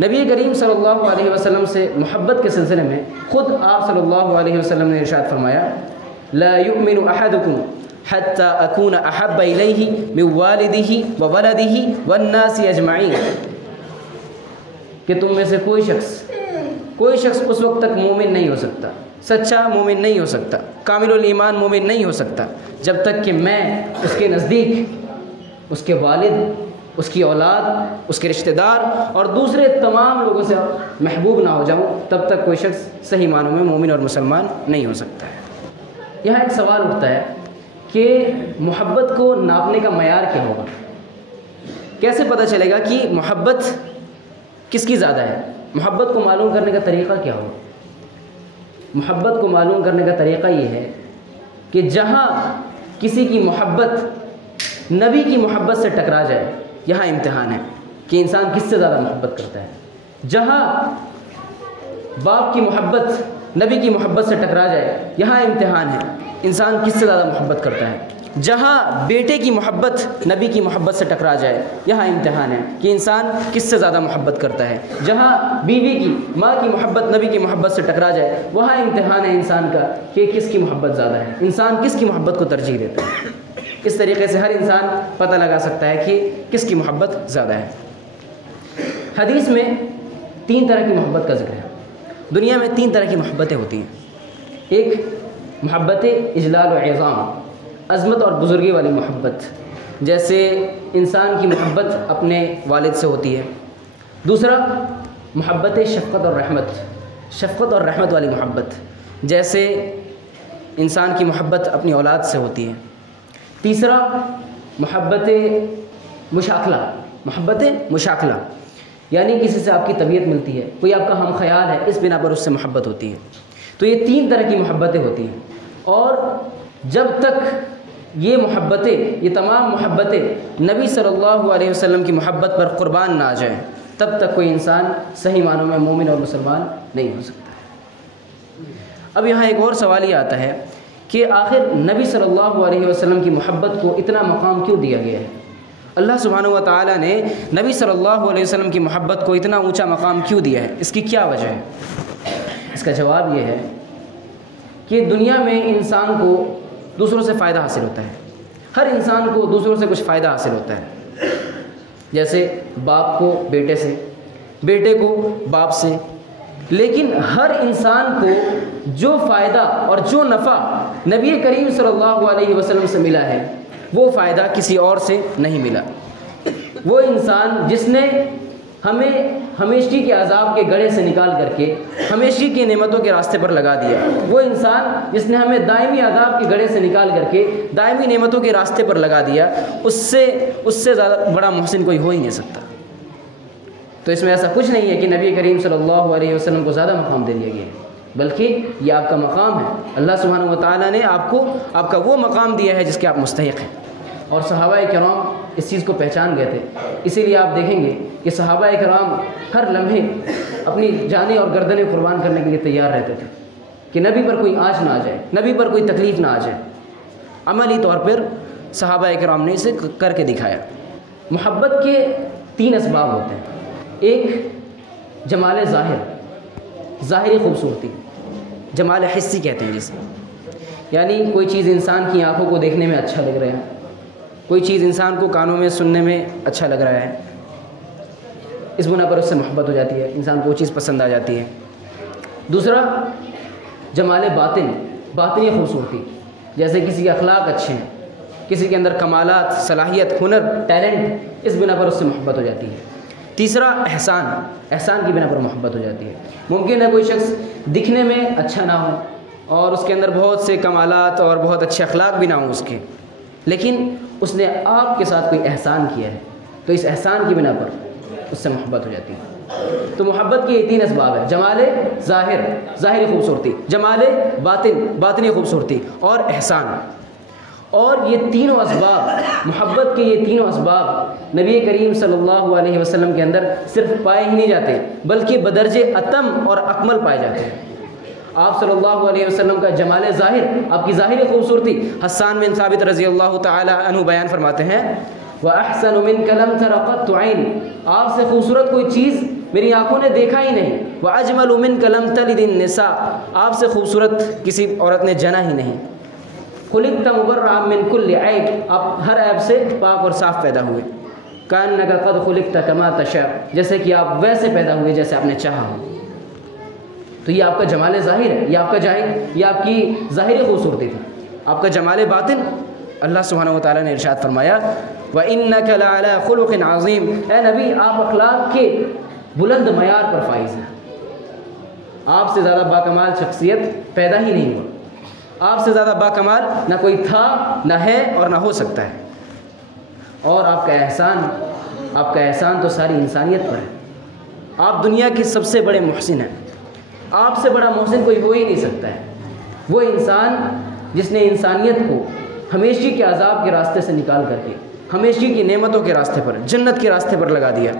नबी करीम सल्लल्लाहु अलैहि वसल्लम से मोहब्बत के सिलसिले में ख़ुद आप सल्लल्लाहु अलैहि वसल्लम ने इरशाद फरमाया, ला युमिनु अहदुकुम हत्ता अकून अहब्ब इलैहि मिन वालिदिही व वलदिही वन्नासी अजमईन, कि तुम में से कोई शख्स उस वक्त तक मोमिन नहीं हो सकता, सच्चा मोमिन नहीं हो सकता, कामिलुल ईमान मोमिन नहीं हो सकता, जब तक कि मैं उसके नज़दीक उसके वालिद, उसकी औलाद, उसके रिश्तेदार और दूसरे तमाम लोगों से महबूब ना हो जाऊं, तब तक कोई शख्स सही मानों में मोमिन और मुसलमान नहीं हो सकता है। यहाँ एक सवाल उठता है कि मोहब्बत को नापने का मयार क्या होगा? कैसे पता चलेगा कि मोहब्बत किसकी ज़्यादा है? मोहब्बत को मालूम करने का तरीक़ा क्या होगा? मोहब्बत को मालूम करने का तरीक़ा ये है कि जहाँ किसी की मोहब्बत नबी की मोहब्बत से टकरा जाए, यहाँ इम्तिहान है कि इंसान किससे ज़्यादा मोहब्बत करता है। जहाँ बाप की मोहब्बत नबी की मोहब्बत से टकरा जाए, यहाँ इम्तिहान है इंसान किससे ज़्यादा मोहब्बत करता है। जहाँ बेटे की मोहब्बत नबी की मोहब्बत से टकरा जाए, यहाँ इम्तिहान है कि इंसान किससे ज़्यादा मोहब्बत करता है। जहाँ बीवी की, माँ की मोहब्बत नबी की मोहब्बत से टकरा जाए, वहाँ इम्तिहान है इंसान का कि किसकी मोहब्बत ज़्यादा है, इंसान किसकी मोहब्बत को तरजीह देता है। इस तरीके से हर इंसान पता लगा सकता है कि किसकी मोहब्बत ज़्यादा है। हदीस में 3 तरह की मोहब्बत का जिक्र है। दुनिया में 3 तरह की मोहब्बतें होती हैं। एक मोहब्बत इजलाल व इज़ाम, अज़मत और बुज़ुर्गी वाली मोहब्बत, जैसे इंसान की मोहब्बत अपने वालिद से होती है। दूसरा मोहब्बत शफ़क़त और रहमत, शफ़क़त और रहमत वाली मोहब्बत, जैसे इंसान की मोहब्बत अपनी औलाद से होती है। तीसरा मोहब्बत मुशाकला, मोहब्बत मुशाकला, यानी किसी से आपकी तबीयत मिलती है, कोई आपका हम ख्याल है, इस बिना पर उससे मोहब्बत होती है। तो ये 3 तरह की मोहब्बतें होती हैं, और जब तक ये मोहब्बतें, ये तमाम मोहब्बतें नबी सल्लल्लाहु अलैहि वसल्लम की मोहब्बत पर क़ुरबान ना आ जाएं, तब तक कोई इंसान सही मानों में मोमिन और मुसलमान नहीं हो सकता। अब यहाँ एक और सवाल ये आता है कि आखिर नबी सल्लल्लाहु अलैहि वसल्लम की मोहब्बत को इतना मकाम क्यों दिया गया है? अल्लाह सुब्हानहु व तआला ने नबी सल्लल्लाहु अलैहि वसल्लम की मोहब्बत को इतना ऊंचा मकाम क्यों दिया है? इसकी क्या वजह है? इसका जवाब ये है कि दुनिया में इंसान को दूसरों से फ़ायदा हासिल होता है। हर इंसान को दूसरों से कुछ फ़ायदा हासिल होता है। जैसे बाप को बेटे से, बेटे को बाप से, लेकिन हर इंसान को जो फ़ायदा और जो नफ़ा नबी करीम सल्लल्लाहु अलैहि वसल्लम से मिला है, वो फ़ायदा किसी और से नहीं मिला। वो इंसान जिसने हमें हमेशगी के अज़ाब के गड़े से निकाल करके हमेशगी की नेमतों के रास्ते पर लगा दिया, वो इंसान जिसने हमें दायमी अज़ाब के गड़े से निकाल करके दायमी नेमतों के रास्ते पर लगा दिया, उससे ज़्यादा बड़ा मोहसिन कोई हो ही नहीं सकता। तो इसमें ऐसा कुछ नहीं है कि नबी करीम सल्लल्लाहु अलैहि वसल्लम को ज़्यादा मकाम दे दिया गया है, बल्कि ये आपका मकाम है। अल्लाह सुब्हानहु व तआला ने आपको आपका वो मकाम दिया है जिसके आप मुस्तहिक़ हैं। और सहाबाए किराम इस चीज़ को पहचान गए थे। इसीलिए आप देखेंगे कि सहाबाए किराम हर लम्हे अपनी जानें और गर्दनें कुर्बान करने के लिए तैयार रहते थे कि नबी पर कोई आँच ना आ जाए, नबी पर कोई तकलीफ़ ना आ जाए। अमली तौर पर सहाबाए किराम ने इसे करके दिखाया। मोहब्बत के 3 असबाब होते हैं। एक जमाल ज़ाहिर, ज़ाहिरी खूबसूरती, जमाल हिस्सी कहते हैं जिसे, यानी कोई चीज़ इंसान की आंखों को देखने में अच्छा लग रहा है, कोई चीज़ इंसान को कानों में सुनने में अच्छा लग रहा है, इस बुना पर उससे मोहब्बत हो जाती है, इंसान को वो चीज़ पसंद आ जाती है। दूसरा जमाल बातिन, बातिनी खूबसूरती, जैसे किसी के अखलाक अच्छे हैं, किसी के अंदर कमालात, सलाहियत, हुनर, टैलेंट, इस बिना पर उससे मोहब्बत हो जाती है। तीसरा एहसान, एहसान की बिना पर मोहब्बत हो जाती है। मुमकिन है कोई शख्स दिखने में अच्छा ना हो और उसके अंदर बहुत से कमालात और बहुत अच्छे अखलाक भी ना हो उसके, लेकिन उसने आपके साथ कोई एहसान किया है, तो इस एहसान की बिना पर उससे मोहब्बत हो जाती है। तो मोहब्बत के ये 3 असबाब है, जमाल ज़ाहिर, ज़ाहिरी खूबसूरती, जमाल बातिन, बातिनी खूबसूरती, और एहसान। और ये तीनों असबाब, मोहब्बत के ये तीनों असबाब नबी करीम सल्लल्लाहु अलैहि वसल्लम के अंदर सिर्फ पाए ही नहीं जाते, बल्कि बदर्जे अतम और अकमल पाए जाते हैं। आप सल्लल्लाहु अलैहि वसल्लम का जमाल ज़ाहिर, आपकी ज़ाहिरी खूबसूरती, हस्सान बिन साबित रज़ी अल्लाह तआला अन्हु बयान फरमाते हैं, व अहसन मिनका लम तरा क़त्तु ऐन, आपसे खूबसूरत कोई चीज़ मेरी आंखों ने देखा ही नहीं। व अजमल मिनका लम तलिदिन निसा, आपसे खूबसूरत किसी औरत ने जना ही नहीं। खुलिक़्ता मुबर्रअन मिन कुल्लि ऐब, आप हर ऐब से पाक और साफ़ पैदा हुए। कान्नका क़द खुलिक़्ता कमा तशा, जैसे कि आप वैसे पैदा हुए जैसे आपने चाहा हो। तो ये आपका जमाल ज़ाहिर है, ये आपकी ज़ाहिरी खूबसूरती थी। आपका जमाल बातिन अल्लाह सुब्हानहू व तआला ने इरशाद फरमाया व इन्नका लअला खुलुक़िन अज़ीम, ए नबी आप अखलाक के बुलंद मयार पर फाइज हैं। आपसे ज़्यादा बाकमाल शख्सियत पैदा ही नहीं हुआ। आपसे ज़्यादा बाकमाल ना कोई था, ना है और ना हो सकता है। और आपका एहसान तो सारी इंसानियत पर है। आप दुनिया के सबसे बड़े मुहसिन हैं। आपसे बड़ा मुहसिन कोई हो ही नहीं सकता है। वो इंसान जिसने इंसानियत को हमेशा के अजाब के रास्ते से निकाल करके हमेशा की नेमतों के रास्ते पर, जन्नत के रास्ते पर लगा दिया,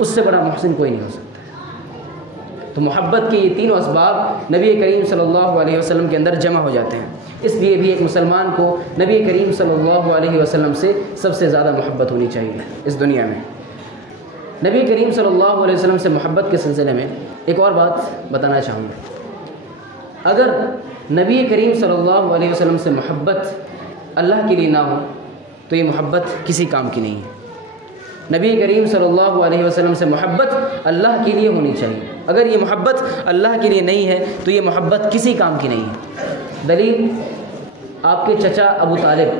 उससे बड़ा मुहसिन कोई नहीं हो सकता। तो मोहब्बत के ये तीनों असबाब नबी करीम सल्लल्लाहु अलैहि वसल्लम के अंदर जमा हो जाते हैं। इसलिए भी एक मुसलमान को नबी करीम सल्लल्लाहु अलैहि वसल्लम से सबसे ज़्यादा मोहब्बत होनी चाहिए इस दुनिया में। नबी करीम सल्लल्लाहु अलैहि वसल्लम से मोहब्बत के सिलसिले में एक और बात बताना चाहूँगा। अगर नबी करीम सल्लल्लाहु अलैहि वसल्लम से मोहब्बत अल्लाह के लिए ना हो तो ये मोहब्बत किसी काम की नहीं है। नबी करीम सल्लल्लाहु अलैहि वसल्लम से मोहब्बत अल्लाह के लिए होनी चाहिए। अगर ये मोहब्बत अल्लाह के लिए नहीं है तो ये मोहब्बत किसी काम की नहीं है। दलील, आपके चचा अबू तालिब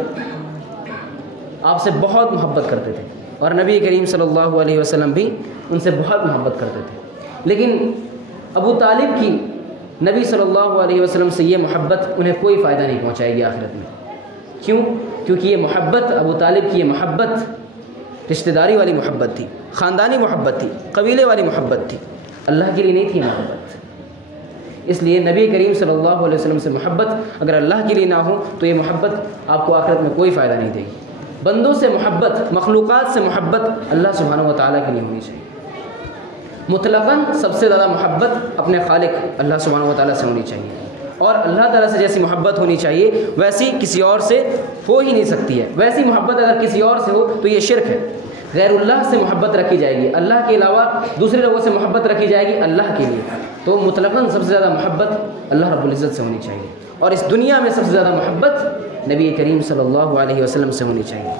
आपसे बहुत मोहब्बत करते थे और नबी करीम सल्लल्लाहु अलैहि वसल्लम भी उनसे बहुत मोहब्बत करते थे। लेकिन अबू तालिब की नबी सल्लल्लाहु अलैहि वसल्लम से ये मोहब्बत उन्हें कोई फ़ायदा नहीं पहुँचाएगी आखिरत में। क्यों? क्योंकि ये मोहब्बत, अबू तालिब की ये मोहब्बत रिश्तेदारी वाली मोहब्बत थी, ख़ानदानी मोहब्बत थी, कबीले वाली मोहब्बत थी, अल्लाह के लिए नहीं थी मोहब्बत। इसलिए नबी करीम सल्लल्लाहु अलैहि वसल्लम से मोहब्बत अगर अल्लाह के लिए ना हो तो ये मोहब्बत आपको आखिरत में कोई फ़ायदा नहीं देगी। बंदों से मोहब्बत, मखलूक़ात से मोहब्बत अल्लाह सुब्हानहू व तआला के लिए होनी चाहिए। मुतलक़न सबसे ज़्यादा मोहब्बत अपने खालिक अल्लाह सुब्हानहू व तआला से होनी चाहिए। और अल्लाह ताला से जैसी मोहब्बत होनी चाहिए वैसी किसी और से हो ही नहीं सकती है। वैसी मोहब्बत अगर किसी और से हो तो ये शिरक है। गैरुल्लाह से मोहब्बत रखी जाएगी, अल्लाह के अलावा दूसरे लोगों से मोहब्बत रखी जाएगी अल्लाह के लिए, तो मुतलक़न सबसे ज़्यादा मोहब्बत अल्लाह रब्बुल इज़्ज़त से होनी चाहिए। और इस दुनिया में सबसे ज़्यादा मोहब्बत नबी करीम सल्लल्लाहु अलैहि वसल्लम से होनी चाहिए।